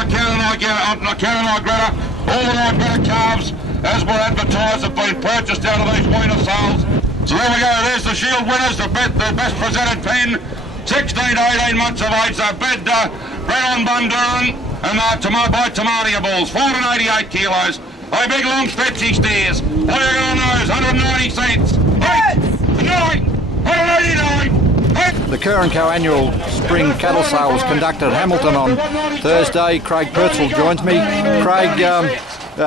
I can and I get it. I can and I get it. All the right better calves, as were advertised, have been purchased out of these weaner sales. So there we go. There's the Shield winners, the best presented pen, 16 to 18 months of age. They're bred on Bundoran and Tomatia balls, 488 kilos. They big long stretchy steers. What are you going on those? 190 cents. 8, 9, 189. The Kerr Co annual spring cattle sale was conducted at Hamilton on Thursday. Craig Purcell joins me. Craig,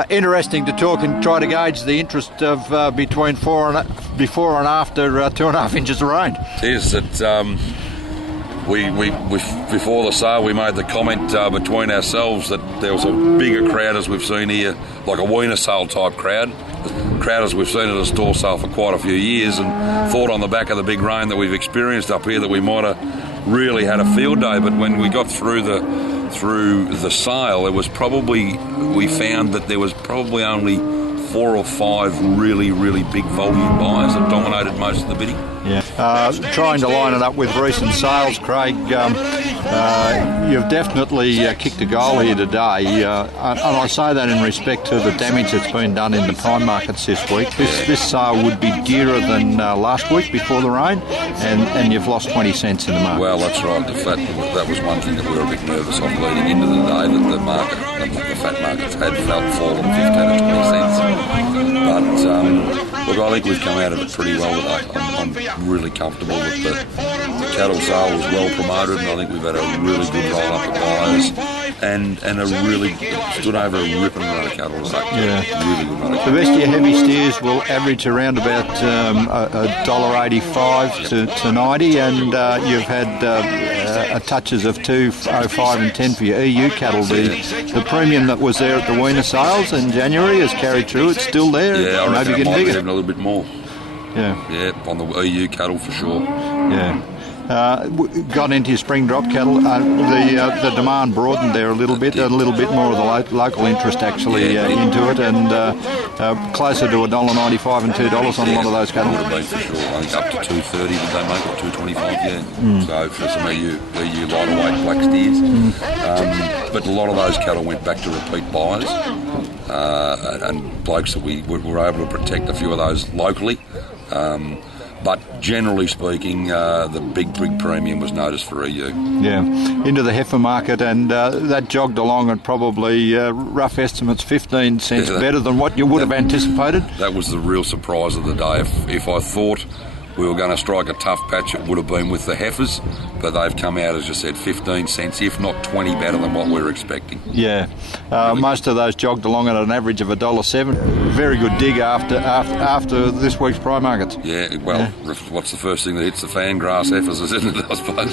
interesting to talk and try to gauge the interest of between before and after 2.5 inches of rain. It is that we before the sale we made the comment between ourselves that there was a bigger crowd as we've seen here, like a weaner sale type crowd. Crowd as we've seen at a store sale for quite a few years, and thought on the back of the big rain that we've experienced up here that we might have really had a field day. But when we got through the sale, we found that there was probably only 4 or 5 really big volume buyers that dominated most of the bidding. Yeah. Trying to line it up with recent sales, Craig, you've definitely kicked a goal here today, and I say that in respect to the damage that's been done in the prime markets this week. This sale would be dearer than last week before the rain, and you've lost 20 cents in the market. Well, that's right. That was one thing that we were a bit nervous of leading into the day, that the fat markets had fallen 15 to 20 cents. But look, I think we've come out of it pretty well today. I'm really comfortable that the cattle sale was well promoted, and I think we've had a really good roll up of buyers and a really stood over a ripping run of cattle today. Yeah. Really good run of The cattle. rest of your heavy steers will average around about $1.85 to 90, and you've had touches of 2.05 and 10 for your EU cattle. The premium that was there at the weaner sales in January has carried through. It's still there. Yeah, I reckon it might be even a little bit more. Yeah. Yeah, on the EU cattle for sure. Yeah. Got into your spring drop cattle. The demand broadened there a little bit more of the local interest actually into it, and closer to $1.95 and $2 on a lot of those cattle. Would have been for sure. I think up to $2.30 did they make, or $2.25? Yeah. So for some EU lighter weight black steers, but a lot of those cattle went back to repeat buyers, and blokes that we were able to protect a few of those locally. But generally speaking, the big premium was noticed for EU. Yeah, into the heifer market, and that jogged along at probably rough estimates 15 cents better than what you would have anticipated. That was the real surprise of the day. If I thought we were going to strike a tough patch, it would have been with the heifers, but they've come out, as you said, 15 cents, if not 20 better than what we were expecting. Yeah, most of those jogged along at an average of $1.07. Very good dig after this week's prime markets. Yeah, well, What's the first thing that hits the fan? Grass heifers, isn't it, I suppose?